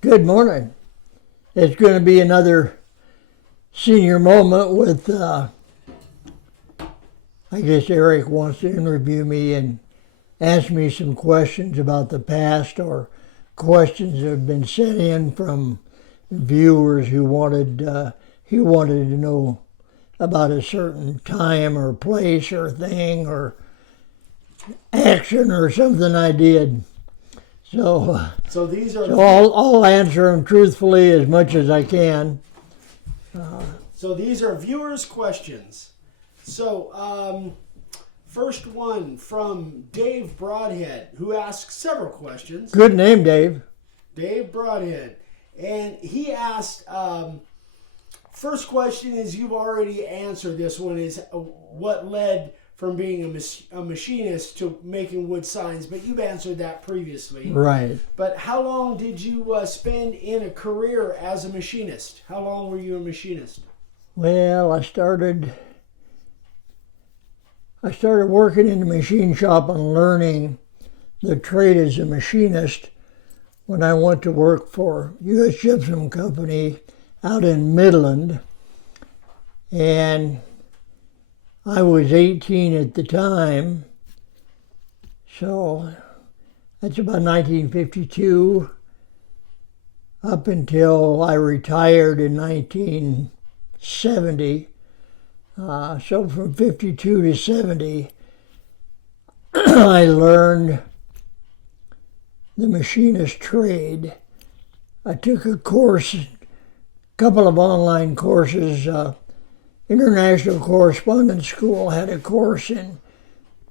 Good morning. It's going to be another senior moment with, I guess Eric wants to interview me and ask me some questions about the past or questions that have been sent in from viewers who wanted to know about a certain time or place or thing or action or something I did. So I'll answer them truthfully as much as I can. So these are viewers' questions. So first one from Dave Broadhead, who asks several questions. Good name, Dave. Dave Broadhead. And he asked, first question is, you've already answered this one, is what led from being a machinist to making wood signs, but you've answered that previously. Right. But how long did you spend in a career as a machinist? How long were you a machinist? Well, I started working in the machine shop and learning the trade as a machinist when I went to work for U.S. Gypsum Company out in Midland. And I was 18 at the time, so that's about 1952, up until I retired in 1970. So from 52 to 70, I learned the machinist trade. I took a course, a couple of online courses. International Correspondence School had a course in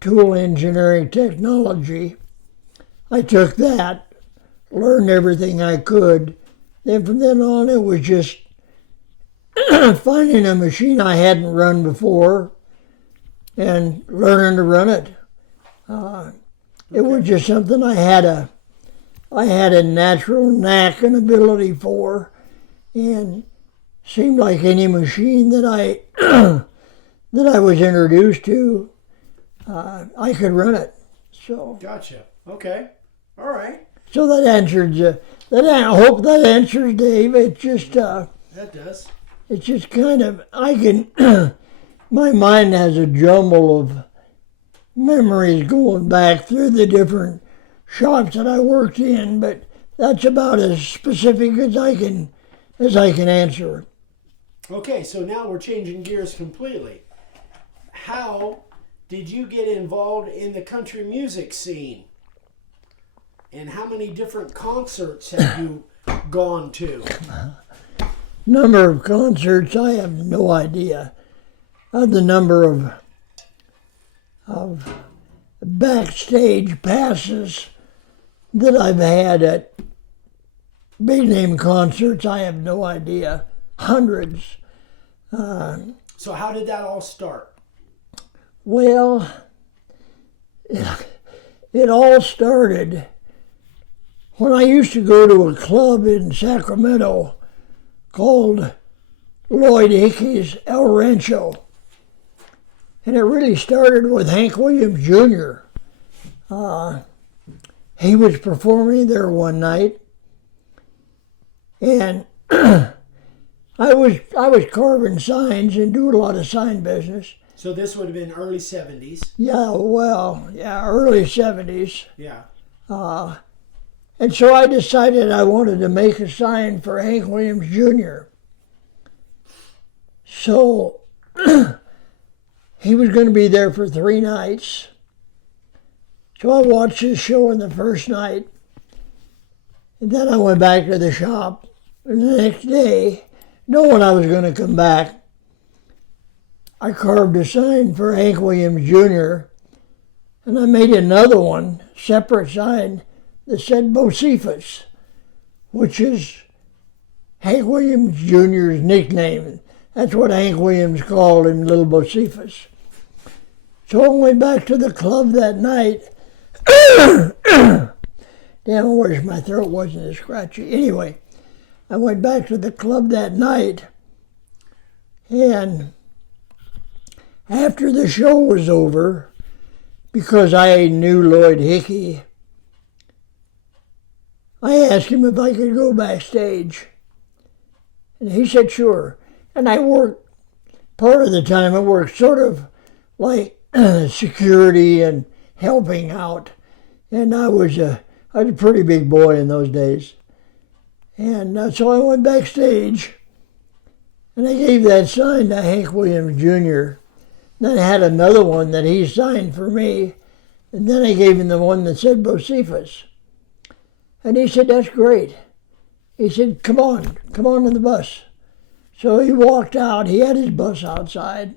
tool engineering technology. I took that, learned everything I could. Then from then on, it was just finding a machine I hadn't run before and learning to run it. It was just something I had a natural knack and ability for, and seemed like any machine that I was introduced to, I could run it. So. Gotcha. Okay. All right. So that answers. I hope that answers, Dave. It just. That does. It's just kind of. I can. My mind has a jumble of memories going back through the different shops that I worked in, but that's about as specific as I can answer it. Okay, so now we're changing gears completely. How did you get involved in the country music scene? And how many different concerts have you gone to? Number of concerts, I have no idea. The number of backstage passes that I've had at big name concerts, I have no idea. Hundreds. So how did that all start? Well, it all started when I used to go to a club in Sacramento called Lloyd Hickey's El Rancho. And it really started with Hank Williams Jr. He was performing there one night, and I was carving signs and doing a lot of sign business. So this would have been early 70s. Yeah, early 70s. Yeah. And so I decided I wanted to make a sign for Hank Williams Jr. So he was going to be there for 3 nights. So I watched his show on the first night. And then I went back to the shop. And the next day, knowing I was going to come back, I carved a sign for Hank Williams Jr. And I made another one, separate sign, that said Bocephus, which is Hank Williams Jr.'s nickname. That's what Hank Williams called him, Little Bocephus. So I went back to the club that night. Damn, I wish my throat wasn't as scratchy. Anyway, I went back to the club that night, and after the show was over, because I knew Lloyd Hickey, I asked him if I could go backstage. And he said, sure. And I worked, part of the time I worked sort of like security and helping out. And I was a pretty big boy in those days. And so I went backstage and I gave that sign to Hank Williams Jr. Then I had another one that he signed for me. And then I gave him the one that said Bocephus. And he said, that's great. He said, come on to the bus. So he walked out. He had his bus outside.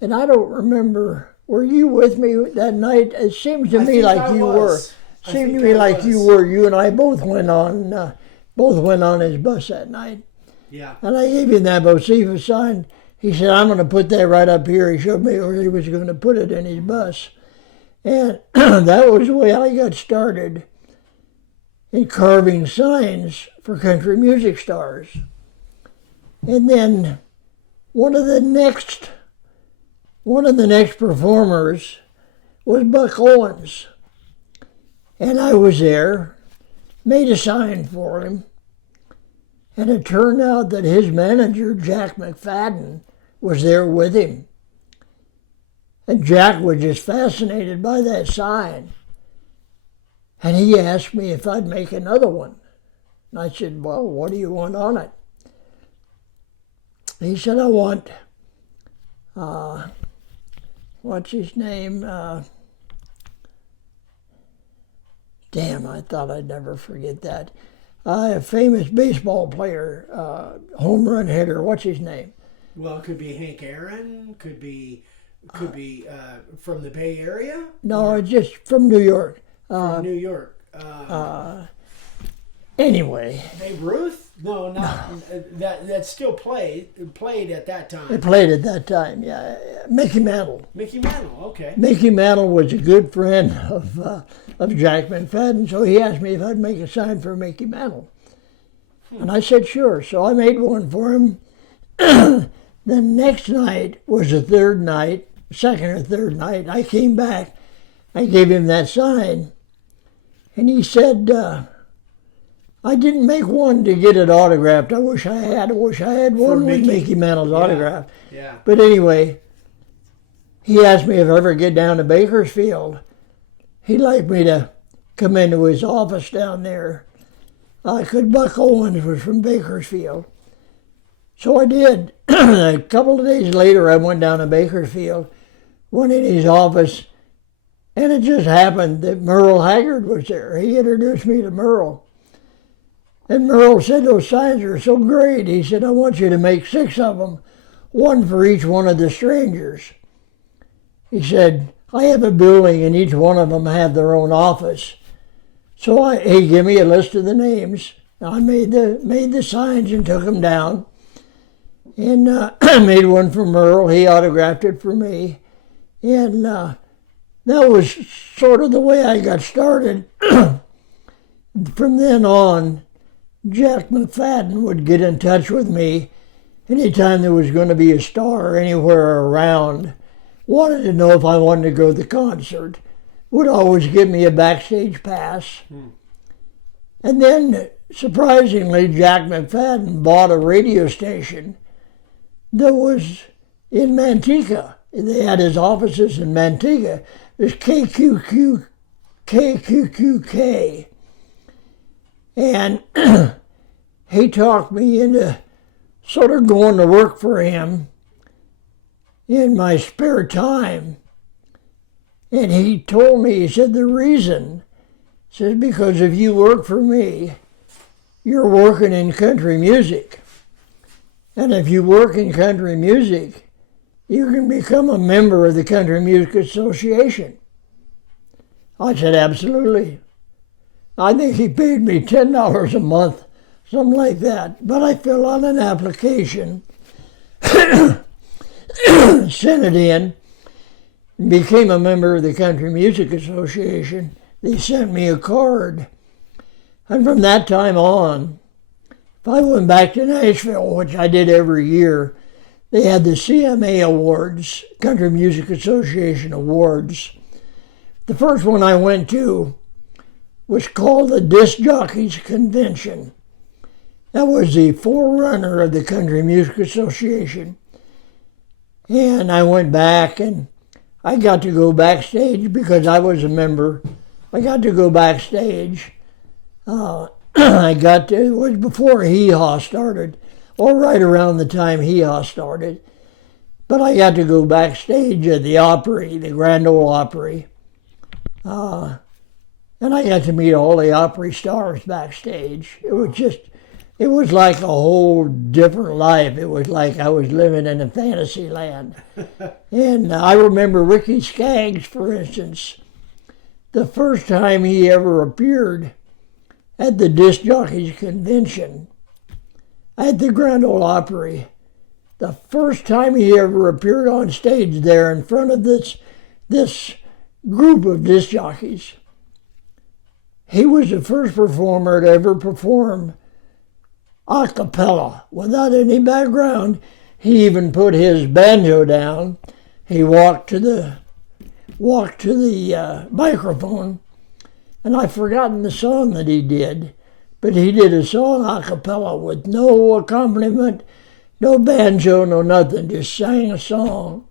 And I don't remember, were you with me that night? It seems to me like you were. Seemed to me like you were. You and I both went on his bus that night. Yeah. And I gave him that Bocephus sign. He said, I'm going to put that right up here. He showed me where he was going to put it in his bus. And that was the way I got started in carving signs for country music stars. And then one of the next performers was Buck Owens. And I was there, made a sign for him. And it turned out that his manager, Jack McFadden, was there with him. And Jack was just fascinated by that sign. And he asked me if I'd make another one. And I said, well, what do you want on it? He said, I want, what's his name? Damn, I thought I'd never forget that. A famous baseball player, home run hitter, what's his name? Well, it could be Hank Aaron, could be from the Bay Area? No, just from New York. From New York. Anyway. Babe Ruth? No, not that still played at that time. It played at that time, yeah. Mickey Mantle. Mickey Mantle, okay. Mickey Mantle was a good friend of Jack McFadden, so he asked me if I'd make a sign for Mickey Mantle. And I said sure, so I made one for him. The next night was the third night, second or third night. I came back, I gave him that sign, and he said, I didn't make one to get it autographed. I wish I had one with Mickey Mantle's autograph. Yeah. But anyway, he asked me if I ever get down to Bakersfield, he'd like me to come into his office down there. Because Buck Owens was from Bakersfield. So I did. A couple of days later, I went down to Bakersfield, went in his office, and it just happened that Merle Haggard was there. He introduced me to Merle. And Merle said, those signs are so great. He said, I want you to make 6 of them, one for each one of the strangers. He said, I have a building and each one of them have their own office. So he gave me a list of the names. I made the signs and took them down. And I made one for Merle. He autographed it for me. And that was sort of the way I got started. From then on, Jack McFadden would get in touch with me anytime there was going to be a star anywhere around. Wanted to know if I wanted to go to the concert. Would always give me a backstage pass. And then, surprisingly, Jack McFadden bought a radio station that was in Manteca. They had his offices in Manteca. It was KQQK. And he talked me into sort of going to work for him in my spare time. And he told me, he said, the reason, says, because if you work for me, you're working in country music. And if you work in country music, you can become a member of the Country Music Association. I said, absolutely. I think he paid me $10 a month, something like that. But I filled out an application, sent it in, became a member of the Country Music Association. They sent me a card. And from that time on, if I went back to Nashville, which I did every year, they had the CMA Awards, Country Music Association Awards. The first one I went to was called the Disc Jockeys Convention. That was the forerunner of the Country Music Association. And I went back and I got to go backstage because I was a member. I got to go backstage. It was before Hee Haw started, or right around the time Hee Haw started. But I got to go backstage at the Opry, the Grand Ole Opry. And I got to meet all the Opry stars backstage. It was like a whole different life. It was like I was living in a fantasy land. And I remember Ricky Skaggs, for instance, the first time he ever appeared at the Disc Jockeys Convention at the Grand Ole Opry. The first time he ever appeared on stage there in front of this group of disc jockeys. He was the first performer to ever perform a cappella without any background. He even put his banjo down. He walked to the microphone, and I've forgotten the song that he did, but he did a song a cappella with no accompaniment, no banjo, no nothing, just sang a song.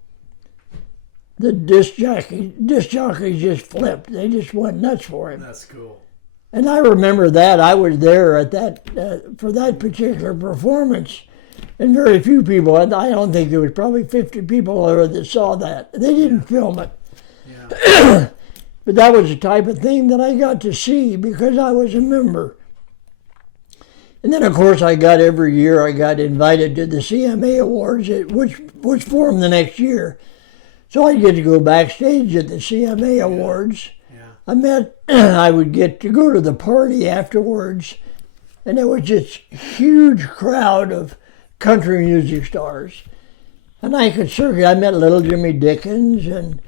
The disc jockeys just flipped. They just went nuts for him. That's cool. And I remember that. I was there at for that particular performance. And very few people, I don't think there was probably 50 people there that saw that. They didn't film it. Yeah. But that was the type of thing that I got to see because I was a member. And then, of course, every year I got invited to the CMA Awards, which formed the next year. So I get to go backstage at the CMA Awards. Yeah. I would get to go to the party afterwards, and there was this huge crowd of country music stars. And I met Little Jimmy Dickens and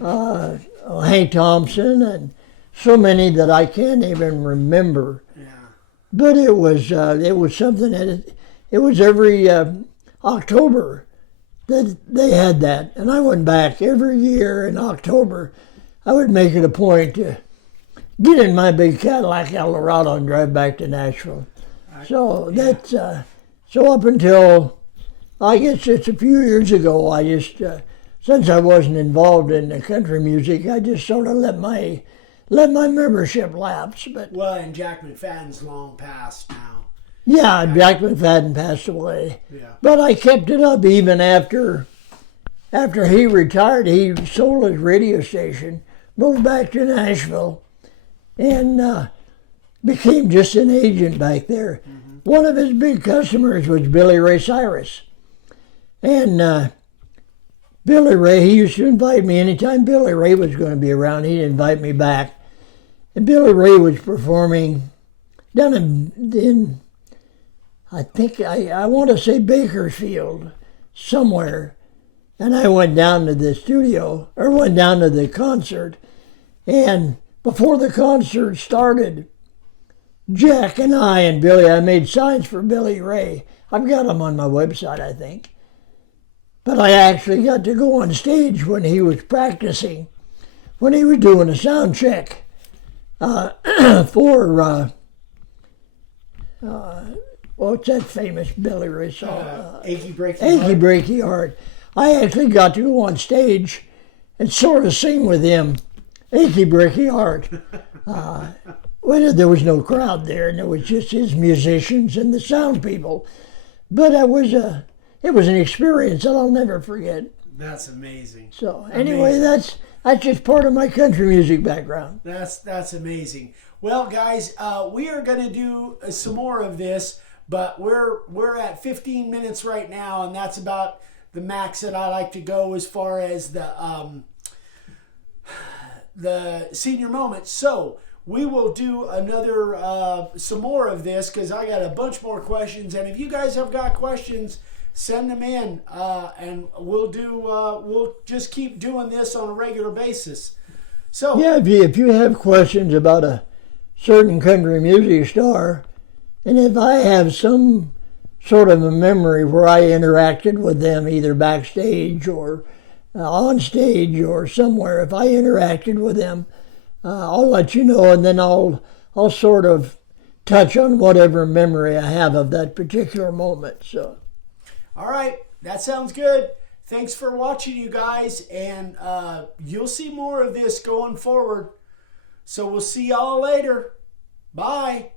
Hank Thompson and so many that I can't even remember. Yeah. But it was something that it was every October that they had that. And I went back every year in October. I would make it a point to get in my big Cadillac Eldorado and drive back to Nashville. So that's so up until I guess just a few years ago, I just since I wasn't involved in the country music, I just sort of let my membership lapse. But and Jack McFadden's long past now. Yeah, Jack McFadden passed away. Yeah. But I kept it up even after he retired. He sold his radio station, moved back to Nashville, and became just an agent back there. Mm-hmm. One of his big customers was Billy Ray Cyrus. And Billy Ray, he used to invite me anytime Billy Ray was going to be around, he'd invite me back. And Billy Ray was performing down in I think, I want to say Bakersfield, somewhere. And I went down to the studio, or went down to the concert. And before the concert started, Jack and I made signs for Billy Ray. I've got them on my website, I think. But I actually got to go on stage when he was practicing, when he was doing a sound check for, what's that famous Billy Ray song? Achy Breaky Achy Heart. Breaky Heart. I actually got to go on stage and sort of sing with him, Achy Breaky Heart. Well, there was no crowd there, and it was just his musicians and the sound people. But it was an experience that I'll never forget. That's amazing. So anyway, that's just part of my country music background. That's amazing. Well, guys, we are going to do some more of this, but we're at 15 minutes right now, and that's about the max that I like to go as far as the senior moments. So we will do another some more of this because I got a bunch more questions, and if you guys have got questions, send them in, and we'll just keep doing this on a regular basis. So yeah, if you have questions about a certain country music star, and if I have some sort of a memory where I interacted with them either backstage or on stage or somewhere, if I interacted with them, I'll let you know, and then I'll sort of touch on whatever memory I have of that particular moment. So, all right, that sounds good. Thanks for watching, you guys, and you'll see more of this going forward. So we'll see y'all later. Bye.